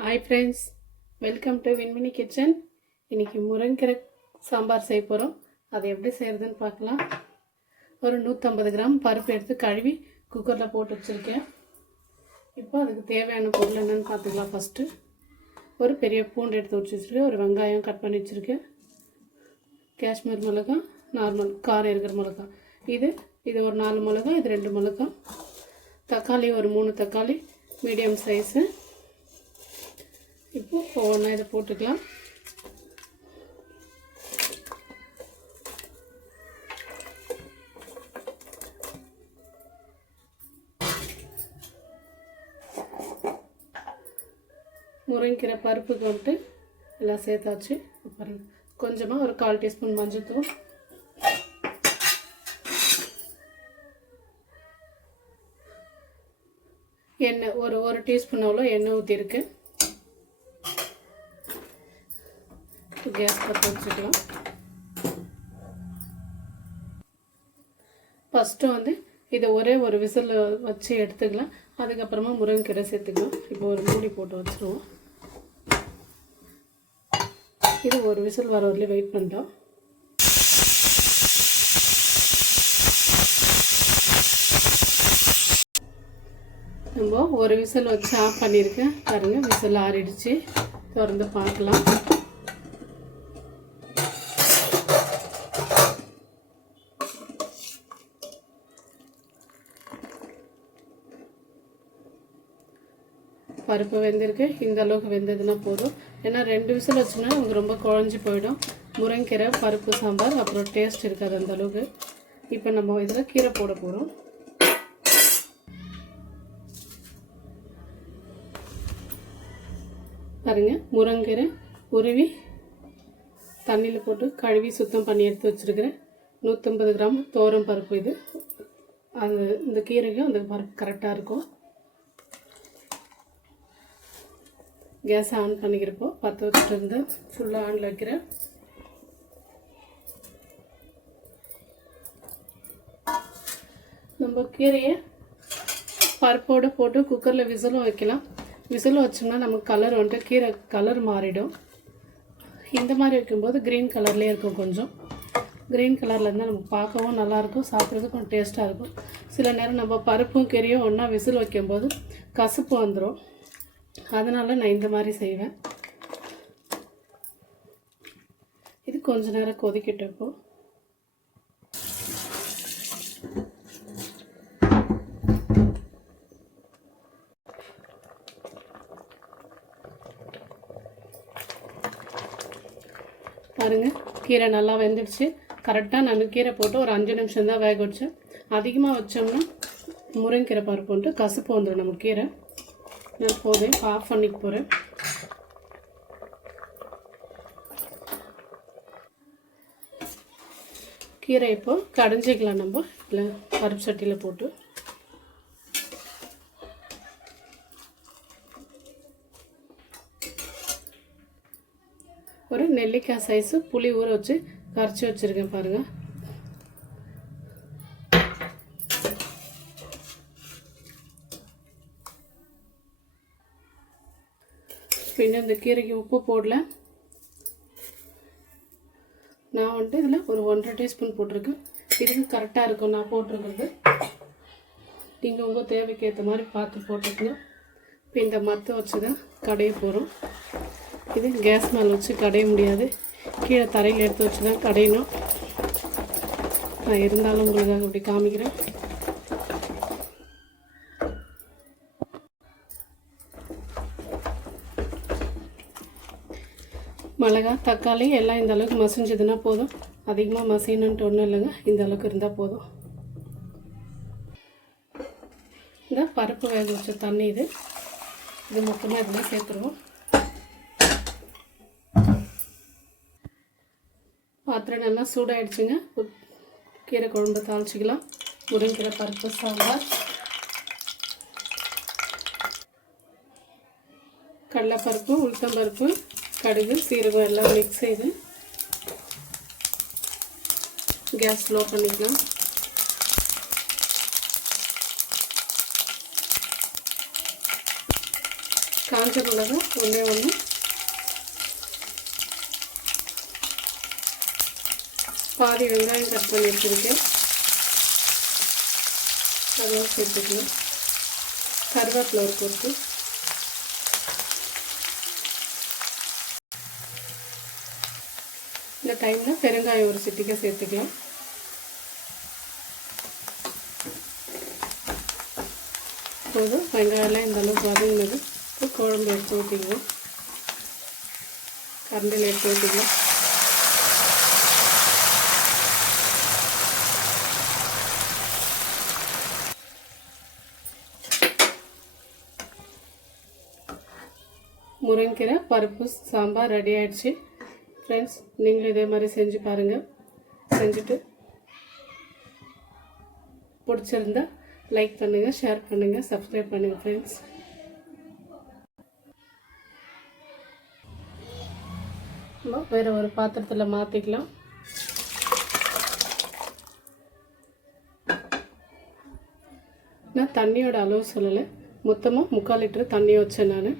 Hi friends, welcome to Vinmini kitchen. இன்றைக்கி முருங்கீரை சாம்பார் செய்ய போகிறோம். அதை எப்படி செய்கிறதுன்னு பார்க்கலாம். ஒரு 150 கிராம் பருப்பு எடுத்து கழுவி குக்கரில் போட்டு வச்சுருக்கேன். இப்போ அதுக்கு தேவையான பொருள் என்னென்னு பார்த்துக்கலாம். ஃபஸ்ட்டு ஒரு பெரிய பூண்டு எடுத்து வச்சுருக்கேன். ஒரு வெங்காயம் கட் பண்ணி வச்சுருக்கேன். காஷ்மீர் மிளகாய், நார்மல் காரம் இருக்கிற மிளகாய். இது ஒரு 4 மிளகாய், இது 2 மிளகாய். தக்காளி ஒரு 3 தக்காளி மீடியம் சைஸு. இப்போ ஒவ்வொன்றா இதை போட்டுக்கலாம். முருங்கீரை பருப்புக்கு வந்துட்டு எல்லாம் சேர்த்தாச்சு. பாருங்க, கொஞ்சமாக ஒரு 1/4 டீஸ்பூன் மஞ்சள்தூள், எண்ணெய் ஒரு டீஸ்பூன் அவ்வளோ எண்ணெய் ஊற்றிருக்கு. கேஸ் பற்ற வச்சுக்கலாம். ஃபஸ்ட்டு இதை ஒரு விசில் வச்சு எடுத்துக்கலாம். அதுக்கப்புறமா முருங்கீரை சேர்த்துக்கலாம். இப்போ ஒரு மூடி போட்டு வச்சுருவோம். இது ஒரு விசில் வர வரலையும் வெயிட் பண்ணிட்டோம். நம்ம ஒரு விசில் வச்சு ஆஃப் பண்ணியிருக்கேன். பாருங்கள், விசில் ஆறிடுச்சு. திறந்து பார்க்கலாம். பருப்பு வெந்திருக்கு. இந்த அளவுக்கு வெந்ததுன்னா போதும். ஏன்னா 2 விசில் வச்சோன்னா நமக்கு ரொம்ப குழஞ்சி போயிடும். முருங்கீரை பருப்பு சாம்பார் அப்புறம் டேஸ்ட் இருக்காது அந்த அளவுக்கு. இப்போ நம்ம இதில் கீரை போட போகிறோம். பாருங்க, முருங்கீரை உருவி தண்ணியில் போட்டு கழுவி சுத்தம் பண்ணி எடுத்து வச்சுருக்கிறேன். 150 கிராம் துவரம் பருப்பு. இது இந்த கீரைக்கும் அந்த பருப்பு கரெக்டாக இருக்கும். கேஸ் ஆன் பண்ணிக்கிறப்போ 10 வச்சுட்டு இருந்து ஃபுல்லாக ஆனில் வைக்கிறேன். நம்ம கீரையை பருப்போடு போட்டு குக்கரில் விசிலும் வைக்கலாம். விசிலும் வச்சோம்னா நமக்கு கலர் வந்துட்டு கீரை கலர் மாறிடும். இந்த மாதிரி வைக்கும்போது க்ரீன் கலர்லேயே இருக்கும். கொஞ்சம் க்ரீன் கலரில் இருந்தால் நமக்கு பார்க்கவும் நல்லாயிருக்கும், சாப்பிட்றதுக்கு கொஞ்சம் டேஸ்ட்டாக இருக்கும். சில நேரம் நம்ம பருப்பும் கீரையும் ஒன்றா விசில் வைக்கும்போது கசப்பு வந்துடும். அதனால் நான் இந்த மாதிரி செய்வேன். இது கொஞ்ச நேரம் கொதிக்கிட்டப்போ பாருங்கள், கீரை நல்லா வெந்துடுச்சு. கரெக்டாக நான் கீரை போட்டு ஒரு 5 நிமிஷம் தான் வேக வச்சேன். அதிகமாக வச்சோம்னா முருங்கீரை பருப்பு வந்துட்டு கசப்பு வந்துடும் நம்ம கீரை. நான் போதும் ஆஃப் பண்ணிக்க போகிறேன். கீரை இப்போ கடைஞ்சிக்கலாம். நம்ம இல்லை பருப்பு சட்டியில் போட்டு ஒரு நெல்லிக்காய் சைஸு புளி ஊற வச்சு கரைச்சி வச்சுருக்கேன். பாருங்கள், பின்ன இந்த கீரைக்கு உப்பு போடல. நான் வந்துட்டு இதில் ஒரு 1.5 டீஸ்பூன் போட்டிருக்கேன். இதுக்கு கரெக்டாக இருக்கும் நான் போட்டிருக்கிறது. நீங்கள் உங்கள் தேவைக்கு ஏற்ற மாதிரி பார்த்து போட்டுக்கணும். இப்போ இந்த மற்ற வச்சு தான் கடைய போகிறோம். இது கேஸ் மேலே வச்சு கடைய முடியாது, கீழே தரையில் எடுத்து வச்சு தான் கடையணும். நான் இருந்தாலும் உங்களுக்காக இப்படி காமிக்கிறேன். மிளகாய் தக்காளி எல்லாம் இந்த அளவுக்கு மசிஞ்சதுன்னா போதும். அதிகமாக மசியணுன்ட்டு ஒன்றும் இல்லைங்க, இந்த அளவுக்கு இருந்தால் போதும். இந்த பருப்பு வேக வச்ச தண்ணி இது மொத்தமாக இதில் சேர்த்துருவோம். பாத்திரம் நல்லா சூடாகிடுச்சுங்க. கீரை குழம்பு தாளிச்சிக்கலாம். முருங்கீரை பருப்பு சாம்பார், கடலைப்பருப்பு, உளுத்தம்பருப்பு, கடுகு, சீரகம் எல்லாம் மிக்ஸ் செய்து கேஸ் ஸ்லோ பண்ணிக்கலாம். காஞ்ச மிளகாய் ஒன்றே ஒன்று, பாதி வெங்காயம் கட் பண்ணி வச்சுருக்கேன், அதையும் சேர்த்துக்கலாம். கருவேப்பிலை ஒரு கொத்து, இந்த டைமில் பெருங்காயம் ஒரு சிட்டிக்கை சேர்த்துக்கலாம். போதும், வெங்காயம்லாம் இந்த அளவுக்கு வதங்கினது. இப்போ குழம்பு எடுத்து ஊற்றிக்கலாம், கரண்டில் எடுத்து ஊற்றிக்கலாம். முருங்கைக்கீரை பருப்பு சாம்பார் ரெடி ஆகிடுச்சு. ஃப்ரெண்ட்ஸ், நீங்களும் இதே மாதிரி செஞ்சு பாருங்கள். செஞ்சுட்டு பிடிச்சிருந்தா லைக் பண்ணுங்கள், ஷேர் பண்ணுங்கள், சப்ஸ்கிரைப் பண்ணுங்கள். ஃப்ரெண்ட்ஸ், நம்ம வேறு ஒரு பாத்திரத்தில் மாற்றிக்கலாம். நான் தண்ணியோட அளவு சொல்லலை, மொத்தமாக 3/4 லிட்டர் தண்ணி வச்சேன் நான்.